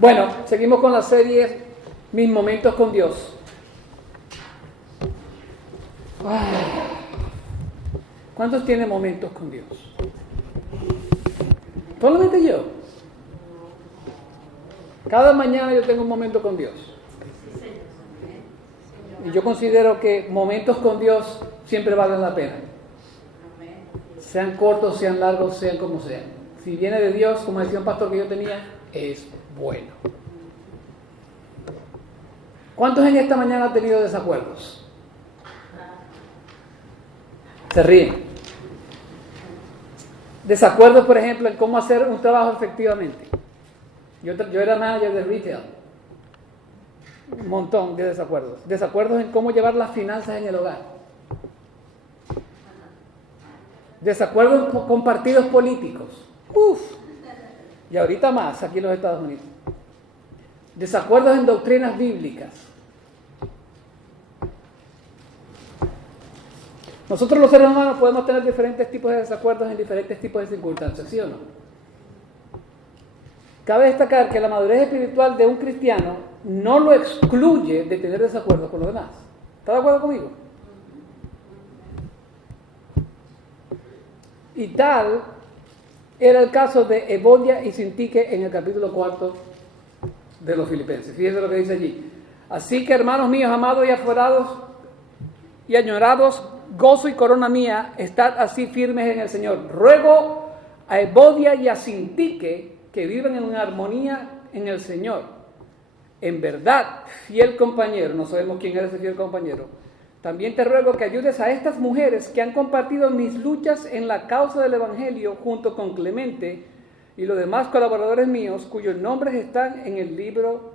Bueno, seguimos con la serie Mis Momentos con Dios. ¿Cuántos tienen momentos con Dios? Solamente yo. Cada mañana yo tengo un momento con Dios. Y yo considero que momentos con Dios siempre valen la pena. Sean cortos, sean largos, sean como sean. Si viene de Dios, como decía un pastor que yo tenía, es bueno. ¿Cuántos en esta mañana han tenido desacuerdos? Se ríen. Desacuerdos, por ejemplo, en cómo hacer un trabajo efectivamente. Yo era manager de retail. Un montón de desacuerdos. Desacuerdos en cómo llevar las finanzas en el hogar. Desacuerdos con partidos políticos. Y ahorita más aquí en los Estados Unidos. Desacuerdos en doctrinas bíblicas. Nosotros los seres humanos podemos tener diferentes tipos de desacuerdos en diferentes tipos de circunstancias, ¿sí o no? Cabe destacar que la madurez espiritual de un cristiano no lo excluye de tener desacuerdos con los demás. ¿Está de acuerdo conmigo? Y tal era el caso de Evodia y Sintique en el capítulo 4 de los Filipenses. Fíjense lo que dice allí. Así que, hermanos míos, amados y aforados y añorados, gozo y corona mía, estad así firmes en el Señor. Ruego a Evodia y a Sintique que vivan en una armonía en el Señor. En verdad, fiel compañero, no sabemos quién era ese fiel compañero, también te ruego que ayudes a estas mujeres que han compartido mis luchas en la causa del Evangelio junto con Clemente y los demás colaboradores míos cuyos nombres están en el libro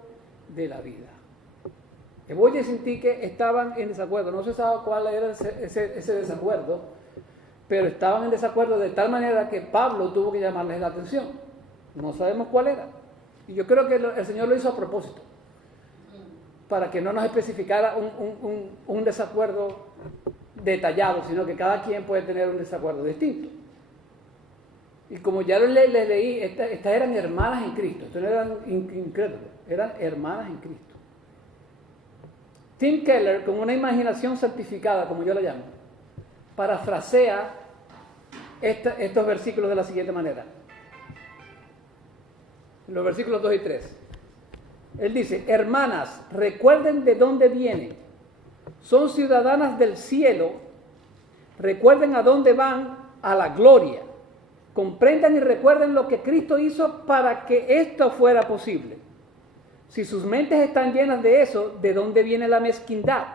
de la vida. Evodia y Sintique estaban en desacuerdo. No se sabe cuál era ese desacuerdo, pero estaban en desacuerdo de tal manera que Pablo tuvo que llamarles la atención. No sabemos cuál era. Y yo creo que el Señor lo hizo a propósito, para que no nos especificara un desacuerdo detallado, sino que cada quien puede tener un desacuerdo distinto. Y como ya les leí, estas eran hermanas en Cristo. Estos no eran incrédulos, eran hermanas en Cristo. Tim Keller, con una imaginación santificada, como yo la llamo, parafrasea estos versículos de la siguiente manera. Los versículos 2 y 3. Él dice: hermanas, recuerden de dónde vienen. Son ciudadanas del cielo. Recuerden a dónde van, a la gloria. Comprendan y recuerden lo que Cristo hizo para que esto fuera posible. Si sus mentes están llenas de eso, ¿de dónde viene la mezquindad?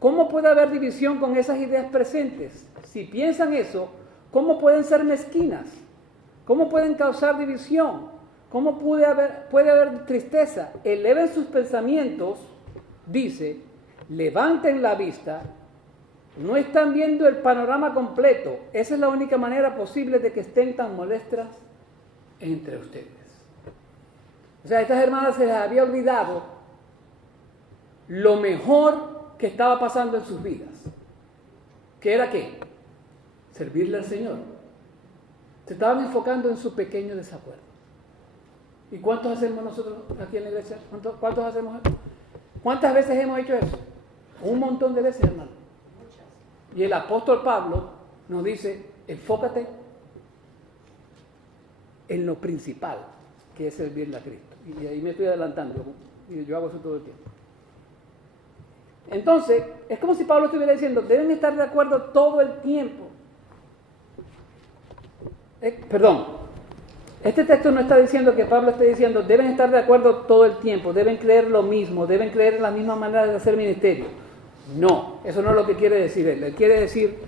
¿Cómo puede haber división con esas ideas presentes? Si piensan eso, ¿cómo pueden ser mezquinas? ¿Cómo pueden causar división? ¿Cómo puede haber tristeza? Eleven sus pensamientos, dice, levanten la vista. No están viendo el panorama completo. Esa es la única manera posible de que estén tan molestas entre ustedes. O sea, a estas hermanas se les había olvidado lo mejor que estaba pasando en sus vidas. ¿Qué era qué? Servirle al Señor. Se estaban enfocando en su pequeño desacuerdo. ¿Y cuántos hacemos nosotros aquí en la iglesia? ¿Cuántos hacemos eso? ¿Cuántas veces hemos hecho eso? Un montón de veces, hermano. Y el apóstol Pablo nos dice: enfócate en lo principal, que es servirle a Cristo. Y ahí me estoy adelantando, y yo hago eso todo el tiempo. Entonces, es como si Pablo estuviera diciendo: deben estar de acuerdo todo el tiempo. Este texto no está diciendo que Pablo esté diciendo deben estar de acuerdo todo el tiempo, deben creer lo mismo, deben creer en la misma manera de hacer ministerio. No, eso no es lo que quiere decir él. Él quiere decir,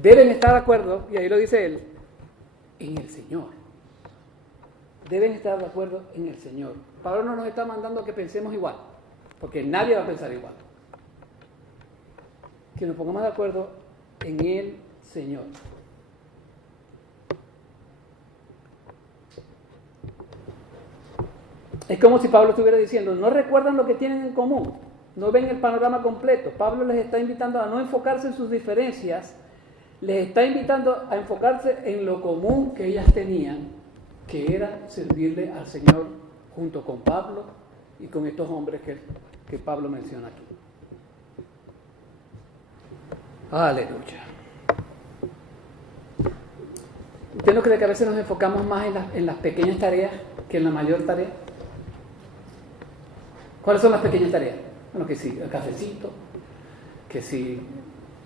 deben estar de acuerdo, y ahí lo dice él, en el Señor. Deben estar de acuerdo en el Señor. Pablo no nos está mandando que pensemos igual, porque nadie va a pensar igual. Que nos pongamos de acuerdo en el Señor. Es como si Pablo estuviera diciendo, no recuerdan lo que tienen en común, no ven el panorama completo. Pablo les está invitando a no enfocarse en sus diferencias, les está invitando a enfocarse en lo común que ellas tenían, que era servirle al Señor junto con Pablo y con estos hombres que Pablo menciona aquí. Aleluya. ¿Usted no cree que a veces nos enfocamos más en las pequeñas tareas que en la mayor tarea? ¿Cuáles son las pequeñas tareas? Bueno, que si el cafecito, que si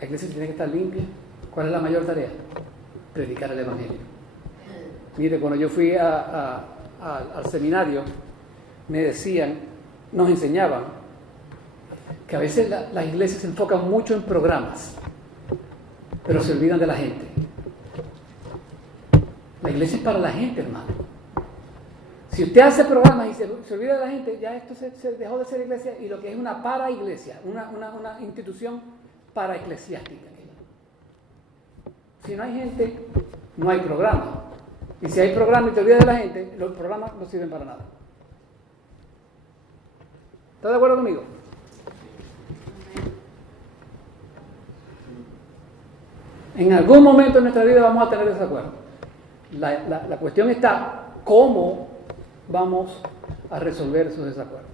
la iglesia tiene que estar limpia. ¿Cuál es la mayor tarea? Predicar el evangelio. Mire, cuando yo fui al seminario, me decían, nos enseñaban, que a veces las iglesias se enfocan mucho en programas, pero se olvidan de la gente. La iglesia es para la gente, hermano. Si usted hace programas y se olvida de la gente, ya esto se dejó de ser iglesia y lo que es una para-iglesia, una institución para-eclesiástica. Si no hay gente, no hay programa. Y si hay programa y te olvidas de la gente, los programas no sirven para nada. ¿Estás de acuerdo conmigo? En algún momento de nuestra vida vamos a tener desacuerdo. La cuestión está cómo vamos a resolver esos desacuerdos.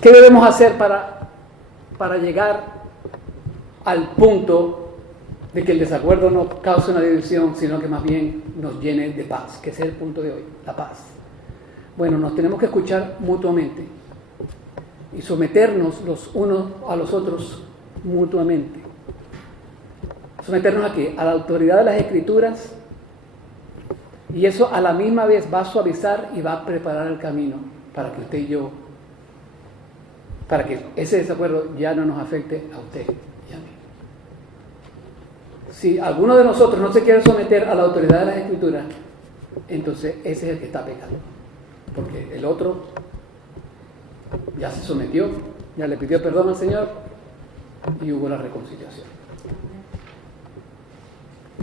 ¿Qué debemos hacer para llegar al punto de que el desacuerdo no cause una división, sino que más bien nos llene de paz? Que ese es el punto de hoy, la paz. Bueno, nos tenemos que escuchar mutuamente y someternos los unos a los otros mutuamente. ¿Someternos a qué? A la autoridad de las Escrituras, y eso a la misma vez va a suavizar y va a preparar el camino para que usted y yo, para que ese desacuerdo ya no nos afecte a usted y a mí. Si alguno de nosotros no se quiere someter a la autoridad de las Escrituras, entonces ese es el que está pecando, porque el otro ya se sometió, ya le pidió perdón al Señor y hubo la reconciliación.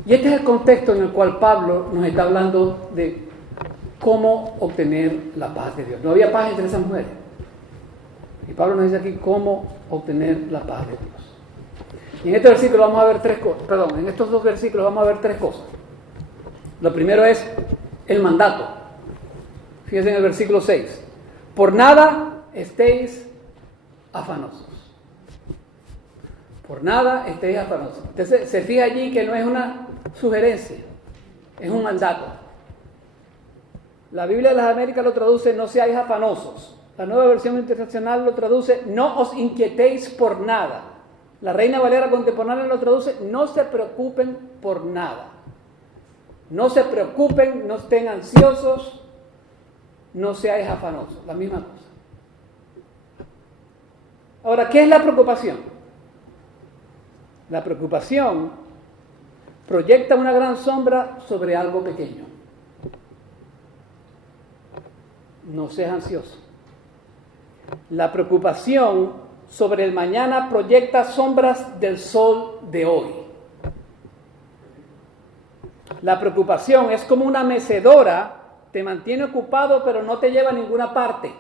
Y este es el contexto en el cual Pablo nos está hablando de cómo obtener la paz de Dios. No había paz entre esas mujeres. Y Pablo nos dice aquí cómo obtener la paz de Dios. Y en este versículo vamos a ver en estos dos versículos vamos a ver tres cosas. Lo primero es el mandato. Fíjense en el versículo 6. Por nada estéis afanosos. Por nada estéis afanosos. Entonces se fija allí que no es una sugerencia, es un mandato. La Biblia de las Américas lo traduce no seáis afanosos. La Nueva Versión Internacional lo traduce no os inquietéis por nada. La Reina Valera Contemporánea lo traduce no se preocupen por nada. No se preocupen, no estén ansiosos, no seáis afanosos. La misma cosa. Ahora, ¿qué es la preocupación? La preocupación proyecta una gran sombra sobre algo pequeño. No seas ansioso. La preocupación sobre el mañana proyecta sombras del sol de hoy. La preocupación es como una mecedora, te mantiene ocupado pero no te lleva a ninguna parte.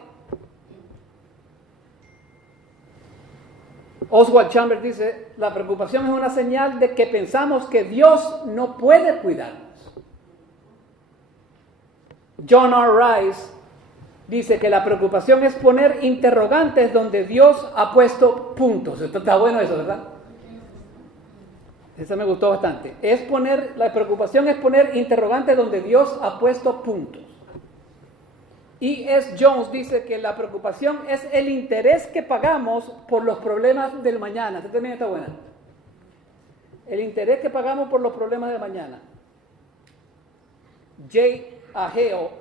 Oswald Chambers dice, la preocupación es una señal de que pensamos que Dios no puede cuidarnos. John R. Rice dice que la preocupación es poner interrogantes donde Dios ha puesto puntos. Está bueno eso, ¿verdad? Eso me gustó bastante. La preocupación es poner interrogantes donde Dios ha puesto puntos. E.S. Jones dice que la preocupación es el interés que pagamos por los problemas del mañana. Esta también está buena. El interés que pagamos por los problemas del mañana. J. Ageo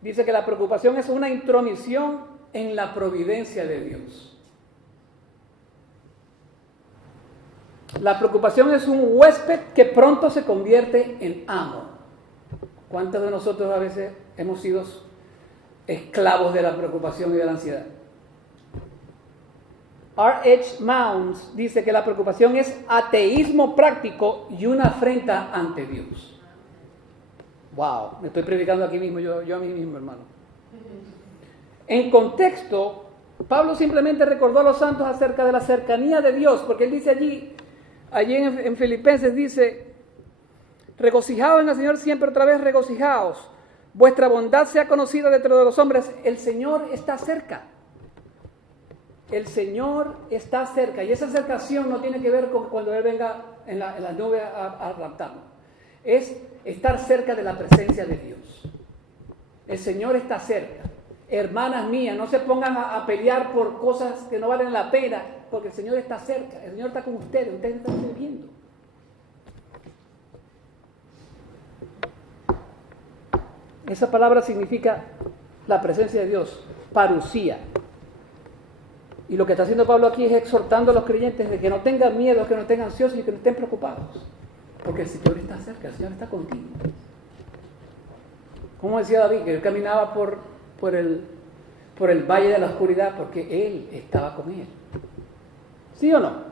dice que la preocupación es una intromisión en la providencia de Dios. La preocupación es un huésped que pronto se convierte en amo. ¿Cuántos de nosotros a veces hemos sido esclavos de la preocupación y de la ansiedad? R.H. Mounds dice que la preocupación es ateísmo práctico y una afrenta ante Dios. Wow, me estoy predicando aquí mismo, yo a mí mismo, hermano. En contexto, Pablo simplemente recordó a los santos acerca de la cercanía de Dios, porque él dice allí en Filipenses, dice, Regocijaos en el Señor siempre, otra vez regocijaos. Vuestra bondad sea conocida dentro de los hombres. El Señor está cerca. El Señor está cerca. Y esa acercación no tiene que ver con cuando Él venga en la nube a raptarnos. Es estar cerca de la presencia de Dios. El Señor está cerca. Hermanas mías, no se pongan a pelear por cosas que no valen la pena, porque el Señor está cerca. El Señor está con ustedes están sirviendo. Esa palabra significa la presencia de Dios, parusía. Y lo que está haciendo Pablo aquí es exhortando a los creyentes de que no tengan miedo, que no estén ansiosos y que no estén preocupados. Porque el Señor está cerca, el Señor está contigo. Como decía David, que él caminaba por el valle de la oscuridad porque Él estaba con él. ¿Sí o no?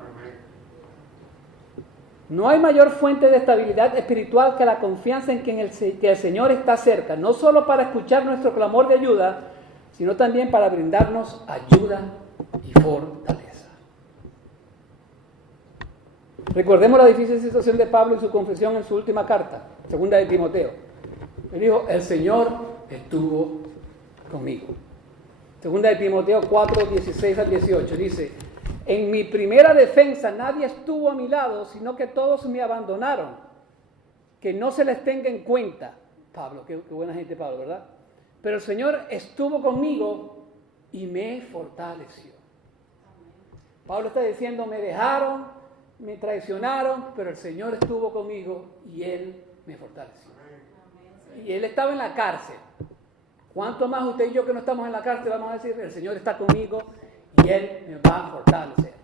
No hay mayor fuente de estabilidad espiritual que la confianza en que el Señor está cerca, no solo para escuchar nuestro clamor de ayuda, sino también para brindarnos ayuda y fortaleza. Recordemos la difícil situación de Pablo y su confesión en su última carta, segunda de Timoteo. Él dijo, el Señor estuvo conmigo. Segunda de Timoteo 4, 16 al 18, dice, en mi primera defensa nadie estuvo a mi lado, sino que todos me abandonaron. Que no se les tenga en cuenta. Pablo, qué buena gente Pablo, ¿verdad? Pero el Señor estuvo conmigo y me fortaleció. Pablo está diciendo, me dejaron, me traicionaron, pero el Señor estuvo conmigo y Él me fortaleció. Y Él estaba en la cárcel. ¿Cuánto más usted y yo que no estamos en la cárcel vamos a decir, el Señor está conmigo y Él me va a fortalecer?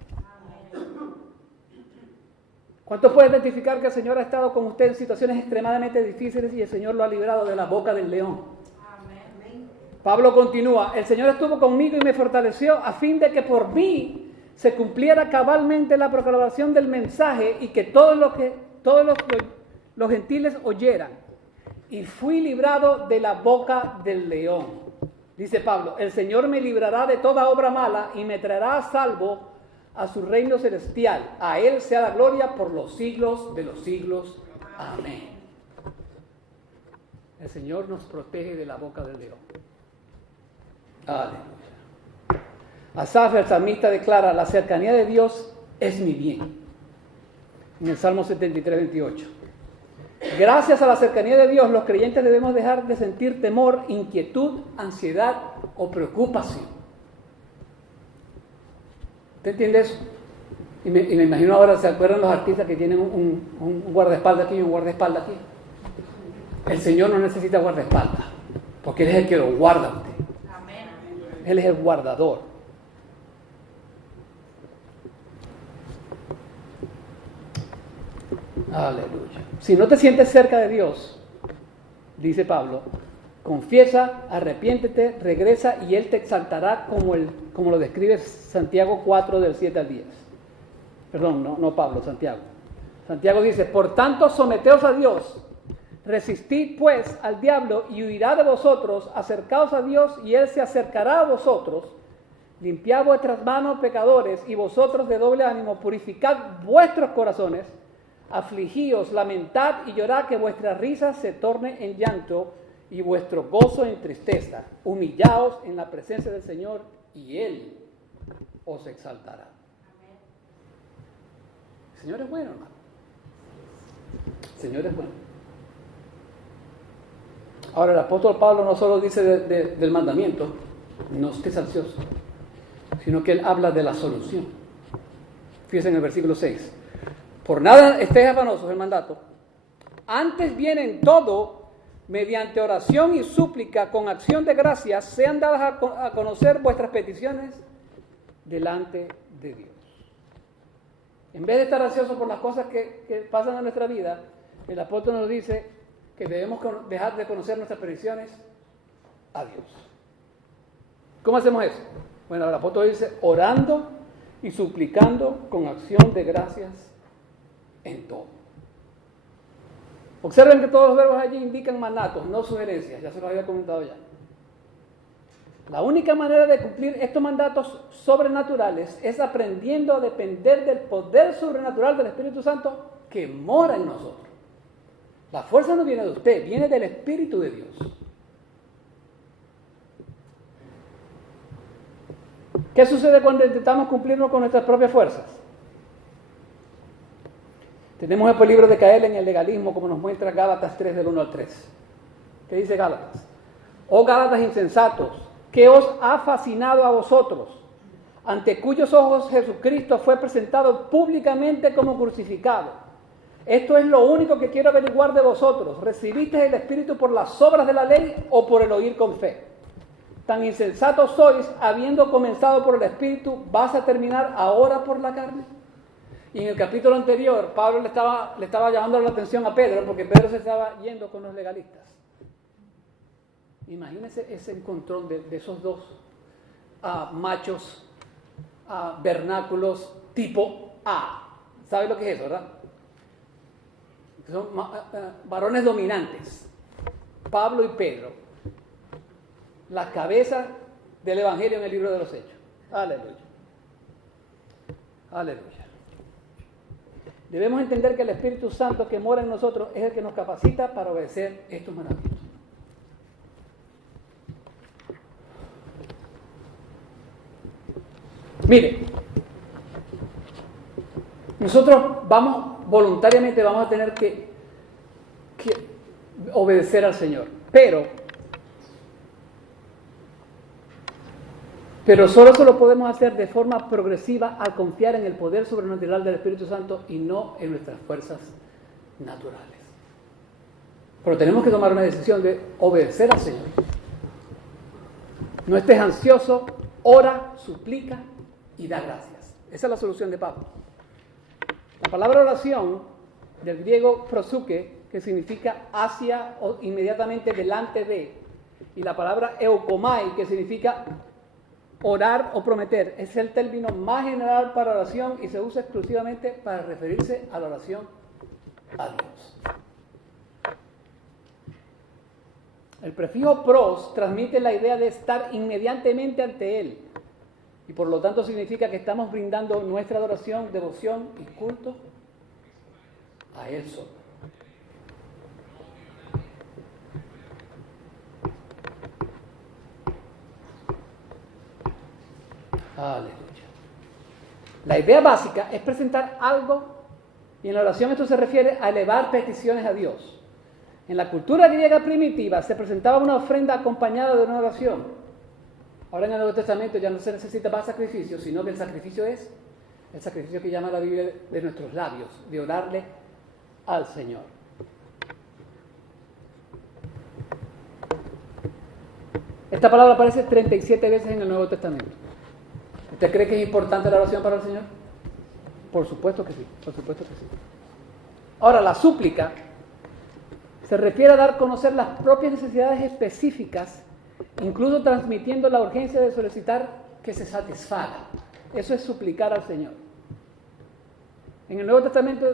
¿Cuántos pueden identificar que el Señor ha estado con usted en situaciones extremadamente difíciles y el Señor lo ha librado de la boca del león? Amén. Pablo continúa, el Señor estuvo conmigo y me fortaleció a fin de que por mí se cumpliera cabalmente la proclamación del mensaje y que todos los gentiles oyeran. Y fui librado de la boca del león. Dice Pablo, el Señor me librará de toda obra mala y me traerá a salvo a su reino celestial. A Él sea la gloria por los siglos de los siglos. Amén. El Señor nos protege de la boca del león. Aleluya. Asaf, el salmista, declara, la cercanía de Dios es mi bien. En el Salmo 73, 28. Gracias a la cercanía de Dios, los creyentes debemos dejar de sentir temor, inquietud, ansiedad o preocupación. ¿Usted entiende eso? Y me imagino ahora, ¿se acuerdan los artistas que tienen un guardaespaldas aquí y un guardaespaldas aquí? El Señor no necesita guardaespaldas, porque Él es el que lo guarda a usted. Él es el guardador. Aleluya. Si no te sientes cerca de Dios, dice Pablo, confiesa, arrepiéntete, regresa y Él te exaltará como lo describe Santiago 4 del 7 al 10. Perdón, no Pablo, Santiago. Santiago dice, por tanto someteos a Dios, resistid pues al diablo y huirá de vosotros, acercaos a Dios y Él se acercará a vosotros, limpiad vuestras manos pecadores y vosotros de doble ánimo, purificad vuestros corazones, afligíos, lamentad y llorad, que vuestra risa se torne en llanto y vuestro gozo en tristeza. Humillaos en la presencia del Señor y Él os exaltará. El Señor es bueno, hermano. El Señor es bueno. Ahora el apóstol Pablo no solo dice del mandamiento, no estés ansioso, sino que él habla de la solución. Fíjense en el versículo 6. Por nada estéis afanosos, el mandato. Antes bien en todo, mediante oración y súplica, con acción de gracias, sean dadas a conocer vuestras peticiones delante de Dios. En vez de estar ansiosos por las cosas que pasan en nuestra vida, el apóstol nos dice que debemos dejar de conocer nuestras peticiones a Dios. ¿Cómo hacemos eso? Bueno, el apóstol dice, orando y suplicando con acción de gracias en todo. Observen que todos los verbos allí indican mandatos, no sugerencias, ya se los había comentado ya. La única manera de cumplir estos mandatos sobrenaturales es aprendiendo a depender del poder sobrenatural del Espíritu Santo que mora en nosotros. La fuerza no viene de usted, viene del Espíritu de Dios. ¿Qué sucede cuando intentamos cumplirnos con nuestras propias fuerzas? Tenemos el libro de caer en el legalismo, como nos muestra Gálatas 3, del 1 al 3. ¿Qué dice Gálatas? Oh Gálatas insensatos, ¿qué os ha fascinado a vosotros? Ante cuyos ojos Jesucristo fue presentado públicamente como crucificado. Esto es lo único que quiero averiguar de vosotros. ¿Recibisteis el Espíritu por las obras de la ley o por el oír con fe? Tan insensatos sois, habiendo comenzado por el Espíritu, ¿vas a terminar ahora por la carne? Y en el capítulo anterior, Pablo le estaba llamando la atención a Pedro, porque Pedro se estaba yendo con los legalistas. Imagínense ese encontrón de esos dos machos, vernáculos tipo A. ¿Sabe lo que es eso, verdad? Son varones dominantes. Pablo y Pedro. La cabeza del Evangelio en el libro de los Hechos. Aleluya. Aleluya. Debemos entender que el Espíritu Santo que mora en nosotros es el que nos capacita para obedecer estos mandamientos. Mire, nosotros voluntariamente vamos a tener que obedecer al Señor, pero solo se lo podemos hacer de forma progresiva al confiar en el poder sobrenatural del Espíritu Santo y no en nuestras fuerzas naturales. Pero tenemos que tomar una decisión de obedecer al Señor. No estés ansioso, ora, suplica y da gracias. Esa es la solución de Pablo. La palabra oración, del griego prosuke, que significa hacia o inmediatamente delante de, y la palabra eukomai, que significa orar o prometer, es el término más general para oración y se usa exclusivamente para referirse a la oración a Dios. El prefijo pros transmite la idea de estar inmediatamente ante Él y por lo tanto significa que estamos brindando nuestra adoración, devoción y culto a Él solo. Aleluya. La idea básica es presentar algo y en la oración esto se refiere a elevar peticiones a Dios. En la cultura griega primitiva se presentaba una ofrenda acompañada de una oración. Ahora en el Nuevo Testamento ya no se necesita más sacrificio, sino que el sacrificio es el sacrificio que llama la Biblia de nuestros labios, de orarle al Señor. Esta palabra aparece 37 veces en el Nuevo Testamento. ¿Usted cree que es importante la oración para el Señor? Por supuesto que sí, por supuesto que sí. Ahora, la súplica se refiere a dar a conocer las propias necesidades específicas, incluso transmitiendo la urgencia de solicitar que se satisfaga. Eso es suplicar al Señor. En el Nuevo Testamento,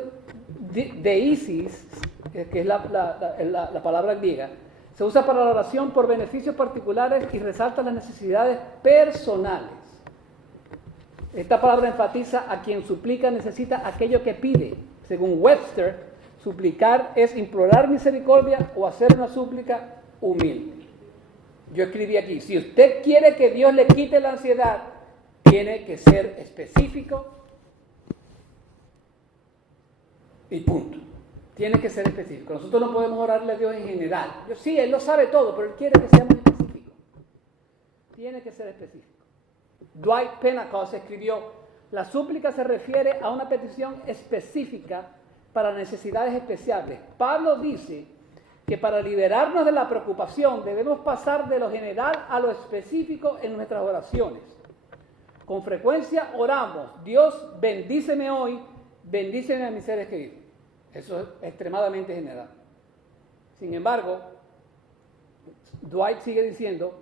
deisis, que es la palabra griega, se usa para la oración por beneficios particulares y resalta las necesidades personales. Esta palabra enfatiza a quien suplica necesita aquello que pide. Según Webster, suplicar es implorar misericordia o hacer una súplica humilde. Yo escribí aquí, si usted quiere que Dios le quite la ansiedad, tiene que ser específico y punto. Tiene que ser específico. Nosotros no podemos orarle a Dios en general. Sí, Él lo sabe todo, pero Él quiere que seamos específicos. Tiene que ser específico. Dwight Pentecost escribió, la súplica se refiere a una petición específica para necesidades especiales. Pablo dice que para liberarnos de la preocupación debemos pasar de lo general a lo específico en nuestras oraciones. Con frecuencia oramos, Dios bendíceme hoy, bendíceme a mis seres queridos. Eso es extremadamente general. Sin embargo, Dwight sigue diciendo,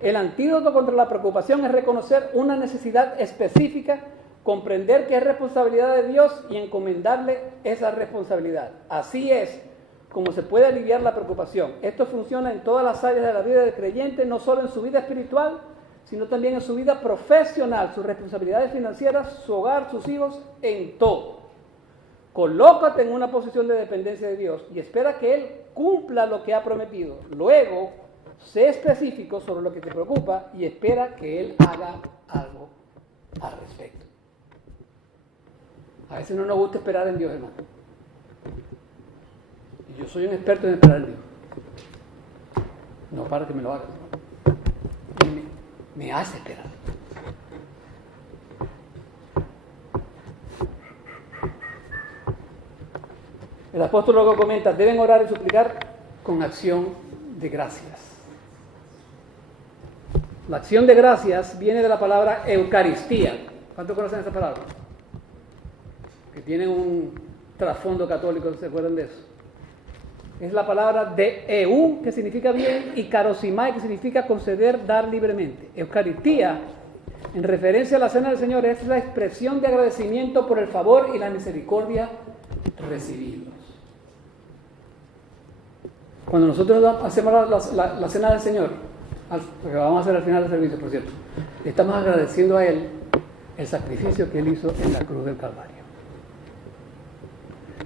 el antídoto contra la preocupación es reconocer una necesidad específica, comprender que es responsabilidad de Dios y encomendarle esa responsabilidad. Así es como se puede aliviar la preocupación. Esto funciona en todas las áreas de la vida del creyente, no solo en su vida espiritual, sino también en su vida profesional, sus responsabilidades financieras, su hogar, sus hijos, en todo. Colócate en una posición de dependencia de Dios y espera que Él cumpla lo que ha prometido. Luego, sé específico sobre lo que te preocupa y espera que Él haga algo al respecto. A veces no nos gusta esperar en Dios, hermano. Y yo soy un experto en esperar en Dios. No para que me lo hagas. Me hace esperar. El apóstol luego comenta, deben orar y suplicar con acción de gracias. La acción de gracias viene de la palabra Eucaristía. ¿Cuántos conocen esa palabra? Que tiene un trasfondo católico, ¿se acuerdan de eso? Es la palabra de eu, que significa bien, y karosimai, que significa conceder, dar libremente. Eucaristía, en referencia a la cena del Señor, es la expresión de agradecimiento por el favor y la misericordia recibidos. Cuando nosotros hacemos la cena del Señor, lo que vamos a hacer al final del servicio, por cierto, estamos agradeciendo a Él el sacrificio que Él hizo en la cruz del Calvario.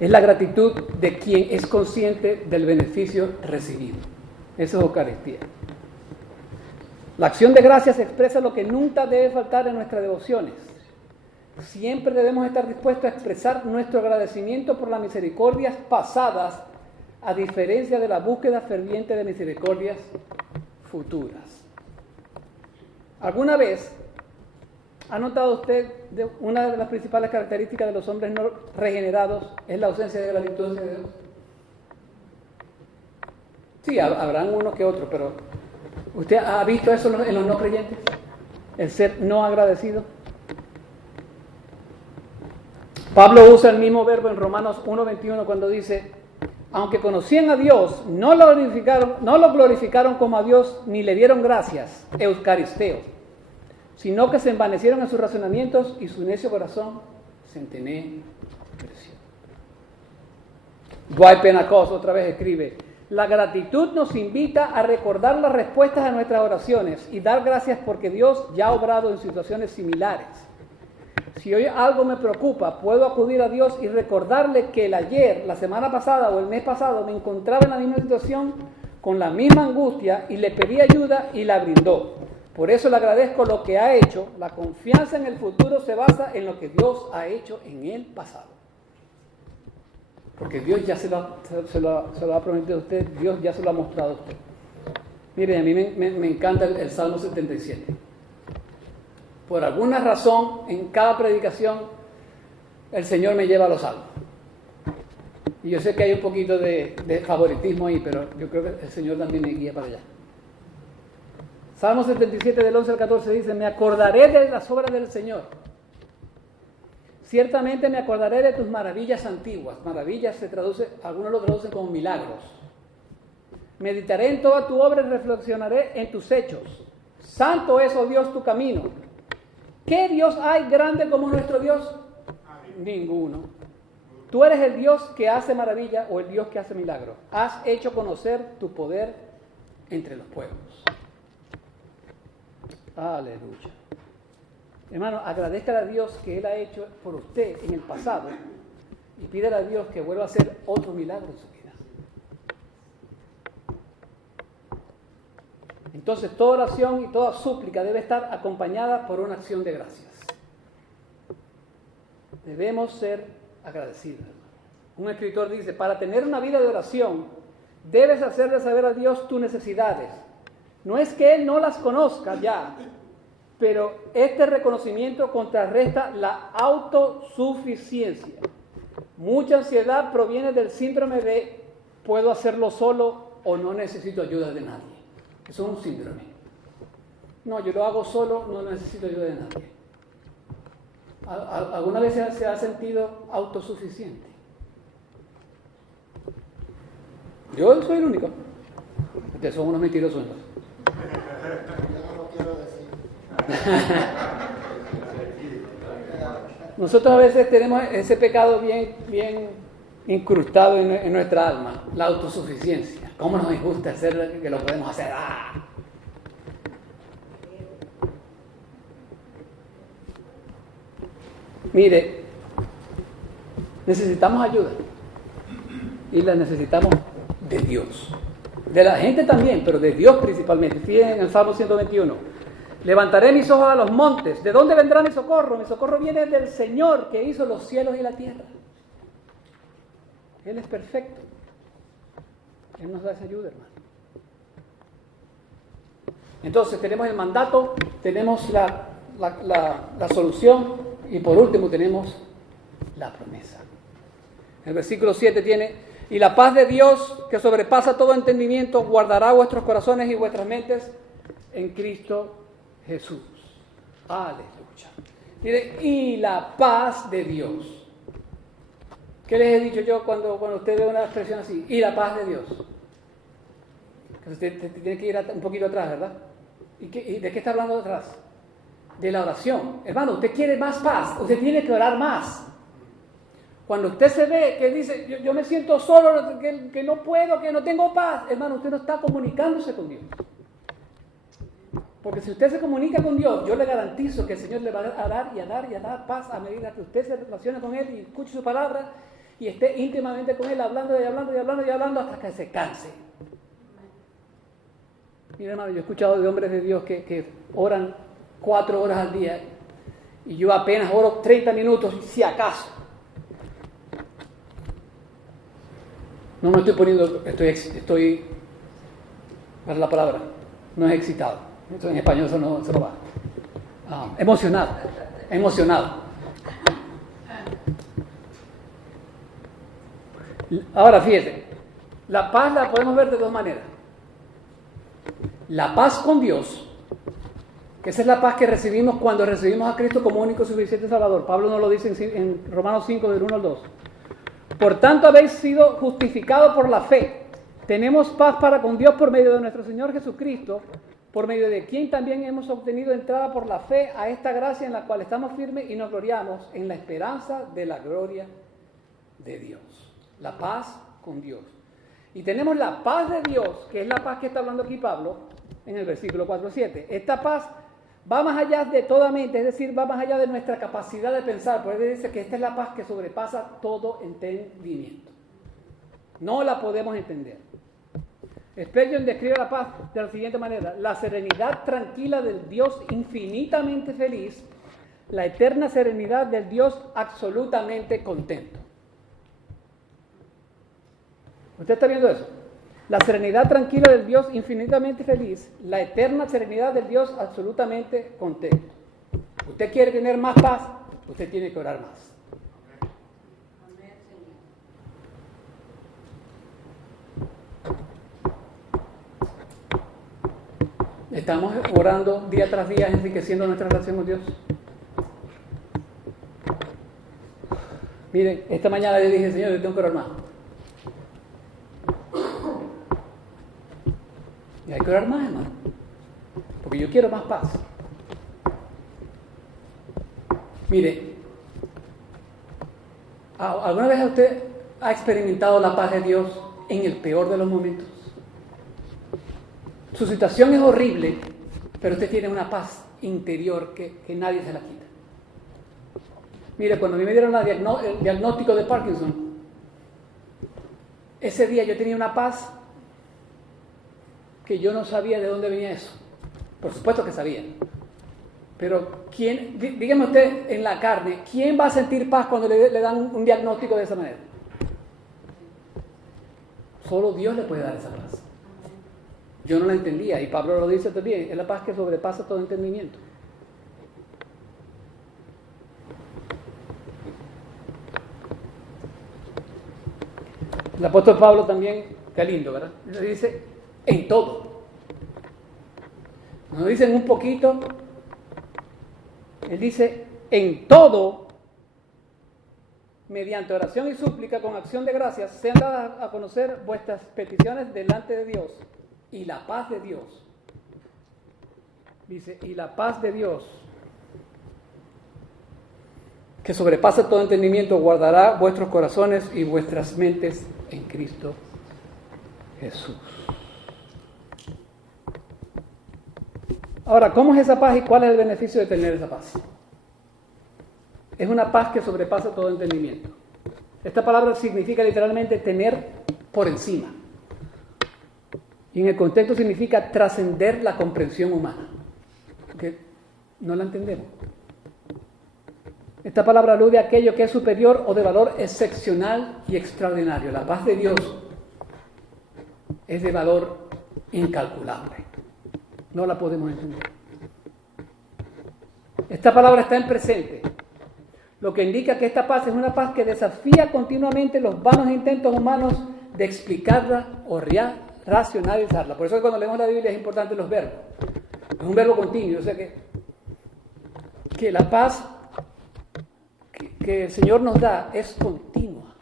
Es la gratitud de quien es consciente del beneficio recibido. Eso es Eucaristía. La acción de gracias expresa lo que nunca debe faltar en nuestras devociones. Siempre debemos estar dispuestos a expresar nuestro agradecimiento por las misericordias pasadas, a diferencia de la búsqueda ferviente de misericordias futuras. ¿Alguna vez ha notado usted una de las principales características de los hombres no regenerados es la ausencia de gratitud hacia Dios? Sí, habrán uno que otro, pero ¿usted ha visto eso en los no creyentes? El ser no agradecido. Pablo usa el mismo verbo en Romanos 1:21 cuando dice, aunque conocían a Dios, no lo glorificaron como a Dios ni le dieron gracias, eucaristeo, sino que se envanecieron en sus razonamientos y su necio corazón se enteneció. Dwight Pentecost otra vez escribe, la gratitud nos invita a recordar las respuestas a nuestras oraciones y dar gracias porque Dios ya ha obrado en situaciones similares. Si hoy algo me preocupa, puedo acudir a Dios y recordarle que el ayer, la semana pasada o el mes pasado me encontraba en la misma situación con la misma angustia y le pedí ayuda y la brindó. Por eso le agradezco lo que ha hecho. La confianza en el futuro se basa en lo que Dios ha hecho en el pasado. Porque Dios ya se lo ha prometido a usted, Dios ya se lo ha mostrado a usted. Miren, a mí me encanta el Salmo 77. Por alguna razón, en cada predicación, el Señor me lleva a los salmos. Y yo sé que hay un poquito de favoritismo ahí, pero yo creo que el Señor también me guía para allá. Salmo 77 del 11 al 14 dice, me acordaré de las obras del Señor. Ciertamente me acordaré de tus maravillas antiguas. Maravillas se traduce, algunos lo traducen como milagros. Meditaré en toda tu obra y reflexionaré en tus hechos. Santo es, oh Dios, tu camino. ¿Qué Dios hay grande como nuestro Dios? Ninguno. Tú eres el Dios que hace maravilla o el Dios que hace milagros. Has hecho conocer tu poder entre los pueblos. Aleluya. Hermano, agradezca a Dios que Él ha hecho por usted en el pasado y pídele a Dios que vuelva a hacer otro milagro en su vida. Entonces, toda oración y toda súplica debe estar acompañada por una acción de gracias. Debemos ser agradecidos. Un escritor dice, para tener una vida de oración, debes hacerle saber a Dios tus necesidades. No es que Él no las conozca ya, pero este reconocimiento contrarresta la autosuficiencia. Mucha ansiedad proviene del síndrome de puedo hacerlo solo o no necesito ayuda de nadie. Eso es un síndrome. No, yo lo hago solo, no necesito ayuda de nadie. ¿Alguna vez se ha sentido autosuficiente? Yo soy el único. Ustedes son unos mentirosos. Yo no lo quiero decir. Nosotros a veces tenemos ese pecado bien incrustado en nuestra alma, la autosuficiencia. ¿Cómo nos gusta hacer que lo podemos hacer? ¡Ah! Mire, Necesitamos ayuda. Y la necesitamos de Dios. De la gente también, pero de Dios principalmente. Fíjense en el Salmo 121. Levantaré mis ojos a los montes. ¿De dónde vendrá mi socorro? Mi socorro viene del Señor que hizo los cielos y la tierra. Él es perfecto. Él nos da esa ayuda, hermano. Entonces tenemos el mandato, tenemos la solución y por último tenemos la promesa. El versículo 7 tiene: y la paz de Dios, que sobrepasa todo entendimiento, guardará vuestros corazones y vuestras mentes en Cristo Jesús. Aleluya. Mire, y la paz de Dios. ¿Qué les he dicho yo cuando usted ve una expresión así? Y la paz de Dios. Usted tiene que ir un poquito atrás, ¿verdad? ¿Y de qué está hablando atrás? De la oración. Hermano, usted quiere más paz, usted tiene que orar más. Cuando usted se ve que dice, yo me siento solo, que no puedo, que no tengo paz, hermano, usted no está comunicándose con Dios. Porque si usted se comunica con Dios, yo le garantizo que el Señor le va a dar y a dar y a dar paz a medida que usted se relacione con Él y escuche su palabra y esté íntimamente con Él, hablando y hablando y hablando y hablando hasta que se canse. Mira, hermano, yo he escuchado de hombres de Dios que oran 4 horas al día y yo apenas oro 30 minutos, si acaso. No me estoy poniendo, estoy, ¿cuál es la palabra? No es excitado. Esto en español eso no va. Emocionado. Ahora fíjate, la paz la podemos ver de 2 maneras. La paz con Dios, que esa es la paz que recibimos cuando recibimos a Cristo como único y suficiente Salvador. Pablo nos lo dice en Romanos 5, del 1 al 2. Por tanto habéis sido justificados por la fe. Tenemos paz para con Dios por medio de nuestro Señor Jesucristo, por medio de quien también hemos obtenido entrada por la fe a esta gracia en la cual estamos firmes y nos gloriamos en la esperanza de la gloria de Dios. La paz con Dios. Y tenemos la paz de Dios, que es la paz que está hablando aquí Pablo, en el versículo 4-7. Esta paz va más allá de toda mente, es decir, va más allá de nuestra capacidad de pensar. Por eso dice que esta es la paz que sobrepasa todo entendimiento. No la podemos entender. Spurgeon describe la paz de la siguiente manera: la serenidad tranquila del Dios infinitamente feliz, la eterna serenidad del Dios absolutamente contento. ¿Usted está viendo eso? La serenidad tranquila del Dios infinitamente feliz, la eterna serenidad del Dios absolutamente contento. ¿Usted quiere tener más paz? Usted tiene que orar más. ¿Estamos orando día tras día, enriqueciendo nuestra relación con Dios? Miren, esta mañana le dije, Señor, yo tengo que orar más. Y hay que orar más, hermano, porque yo quiero más paz. Mire, ¿alguna vez usted ha experimentado la paz de Dios en el peor de los momentos? Su situación es horrible, pero usted tiene una paz interior que nadie se la quita. Mire, cuando a mí me dieron el diagnóstico de Parkinson, ese día yo tenía una paz que yo no sabía de dónde venía eso. Por supuesto que sabía. Pero dígame usted en la carne, ¿quién va a sentir paz cuando le dan un diagnóstico de esa manera? Solo Dios le puede dar esa paz. Yo no la entendía, y Pablo lo dice también, es la paz que sobrepasa todo entendimiento. El apóstol Pablo también, qué lindo, ¿verdad? Le dice, en todo. Nos dicen un poquito, él dice, en todo, mediante oración y súplica, con acción de gracias, sean dadas a conocer vuestras peticiones delante de Dios. Y la paz de Dios, dice, y la paz de Dios, que sobrepasa todo entendimiento, guardará vuestros corazones y vuestras mentes en Cristo Jesús. Ahora, ¿cómo es esa paz y cuál es el beneficio de tener esa paz? Es una paz que sobrepasa todo entendimiento. Esta palabra significa literalmente tener por encima. Y en el contexto significa trascender la comprensión humana. Porque no la entendemos. Esta palabra alude a aquello que es superior o de valor excepcional y extraordinario. La paz de Dios es de valor incalculable. No la podemos entender. Esta palabra está en presente, lo que indica que esta paz es una paz que desafía continuamente los vanos intentos humanos de explicarla o racionalizarla. Por eso cuando leemos la Biblia es importante los verbos. Es un verbo continuo, o sea que la paz que el Señor nos da es continua,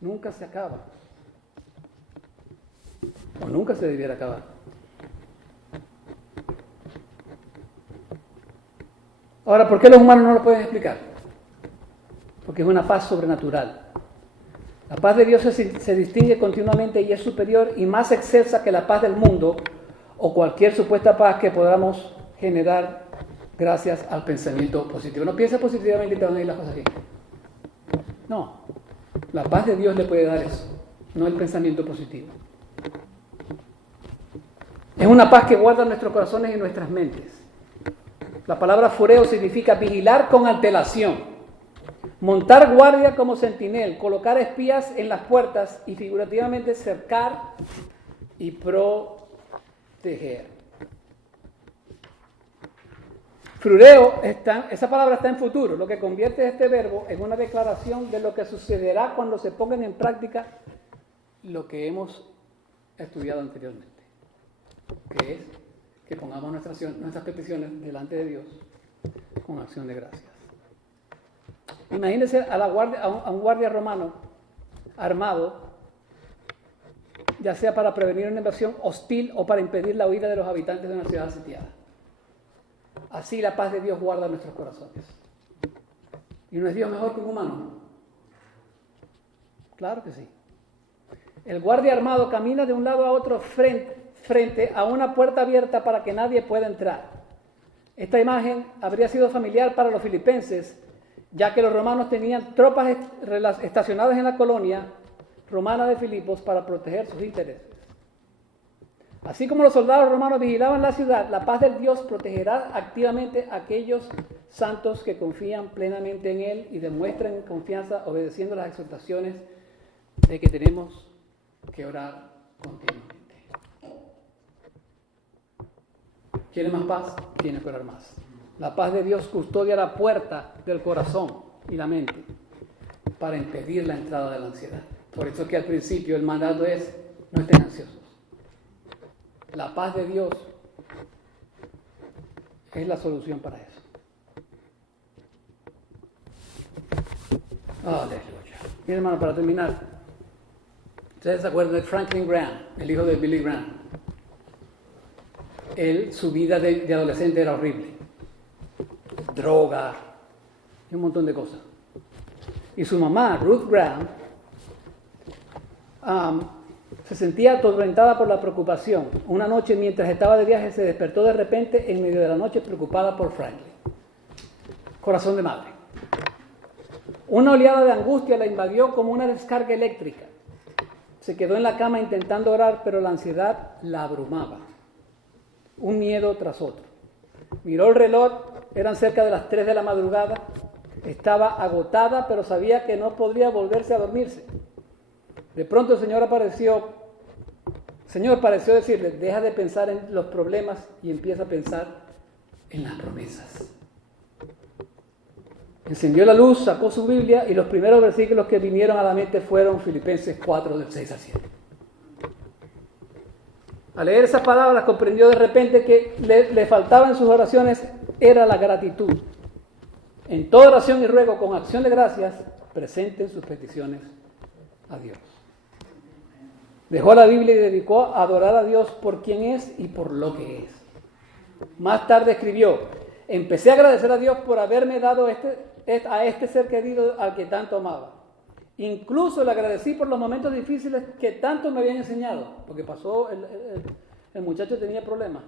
nunca se acaba, o nunca se debiera acabar. Ahora, ¿por qué los humanos no lo pueden explicar? Porque es una paz sobrenatural. La paz de Dios se distingue continuamente y es superior y más excelsa que la paz del mundo o cualquier supuesta paz que podamos generar gracias al pensamiento positivo. No pienses positivamente y te van a ir las cosas bien. No, la paz de Dios le puede dar eso, no el pensamiento positivo. Es una paz que guarda nuestros corazones y nuestras mentes. La palabra fureo significa vigilar con antelación, montar guardia como centinel, colocar espías en las puertas y figurativamente cercar y proteger. Fureo, esa palabra está en futuro, lo que convierte este verbo en una declaración de lo que sucederá cuando se pongan en práctica lo que hemos estudiado anteriormente, que es que pongamos nuestras peticiones delante de Dios con acción de gracias. Imagínense a un guardia romano armado, ya sea para prevenir una invasión hostil o para impedir la huida de los habitantes de una ciudad asediada. Así la paz de Dios guarda nuestros corazones. ¿Y no es Dios mejor que un humano? Claro que sí. El guardia armado camina de un lado a otro frente a una puerta abierta para que nadie pueda entrar. Esta imagen habría sido familiar para los filipenses, ya que los romanos tenían tropas estacionadas en la colonia romana de Filipos para proteger sus intereses. Así como los soldados romanos vigilaban la ciudad, la paz del Dios protegerá activamente a aquellos santos que confían plenamente en Él y demuestran confianza obedeciendo las exhortaciones de que tenemos que orar continuamente. ¿Quiere más paz? Tiene que orar más. La paz de Dios custodia la puerta del corazón y la mente para impedir la entrada de la ansiedad. Por eso que al principio el mandato es: no estén ansiosos. La paz de Dios es la solución para eso. Aleluya. Bien, hermano, para terminar, ¿ustedes se acuerdan de Franklin Graham, el hijo de Billy Graham? Su vida de adolescente era horrible. Droga y un montón de cosas. Y su mamá, Ruth Graham, se sentía atormentada por la preocupación. Una noche, mientras estaba de viaje, se despertó de repente en medio de la noche preocupada por Franklin. Corazón de madre. Una oleada de angustia la invadió como una descarga eléctrica. Se quedó en la cama intentando orar, pero la ansiedad la abrumaba. Un miedo tras otro. Miró el reloj, eran cerca de las 3 de la madrugada. Estaba agotada, pero sabía que no podría volverse a dormirse. De pronto el Señor pareció decirle: deja de pensar en los problemas y empieza a pensar en las promesas. Encendió la luz, sacó su Biblia y los primeros versículos que vinieron a la mente fueron Filipenses 4, del 6 al 7. Al leer esas palabras comprendió de repente que le faltaba en sus oraciones era la gratitud. En toda oración y ruego con acción de gracias presenten sus peticiones a Dios. Dejó la Biblia y dedicó a adorar a Dios por quien es y por lo que es. Más tarde escribió: empecé a agradecer a Dios por haberme dado a este ser querido al que tanto amaba. Incluso le agradecí por los momentos difíciles que tanto me habían enseñado, porque pasó, el muchacho tenía problemas.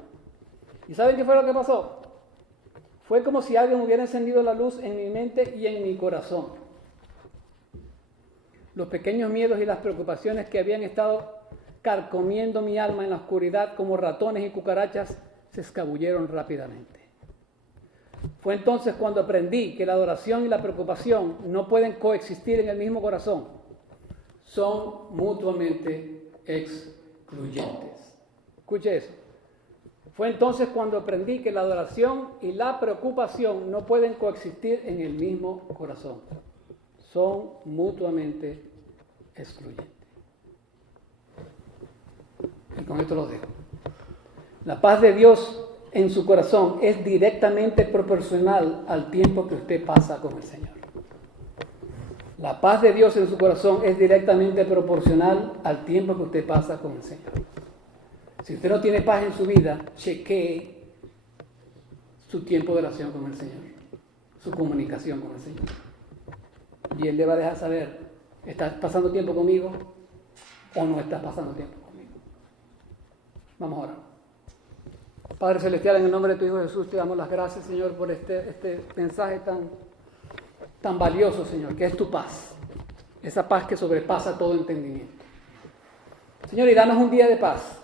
¿Y saben qué fue lo que pasó? Fue como si alguien hubiera encendido la luz en mi mente y en mi corazón. Los pequeños miedos y las preocupaciones que habían estado carcomiendo mi alma en la oscuridad como ratones y cucarachas se escabulleron rápidamente. Fue entonces cuando aprendí que la adoración y la preocupación no pueden coexistir en el mismo corazón. Son mutuamente excluyentes. Escuche eso. Fue entonces cuando aprendí que la adoración y la preocupación no pueden coexistir en el mismo corazón. Son mutuamente excluyentes. Y con esto lo dejo. La paz de Dios en su corazón es directamente proporcional al tiempo que usted pasa con el Señor. La paz de Dios en su corazón es directamente proporcional al tiempo que usted pasa con el Señor. Si usted no tiene paz en su vida, chequee su tiempo de oración con el Señor, su comunicación con el Señor. Y Él le va a dejar saber, ¿estás pasando tiempo conmigo o no estás pasando tiempo conmigo? Vamos a orar. Padre Celestial, en el nombre de tu Hijo Jesús, te damos las gracias, Señor, por este mensaje tan valioso, Señor, que es tu paz. Esa paz que sobrepasa todo entendimiento. Señor, y danos un día de paz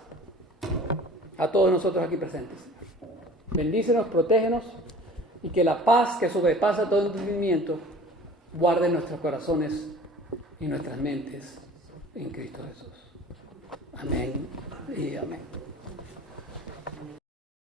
a todos nosotros aquí presentes, Señor. Bendícenos, protégenos, y que la paz que sobrepasa todo entendimiento guarde nuestros corazones y nuestras mentes en Cristo Jesús. Amén y amén.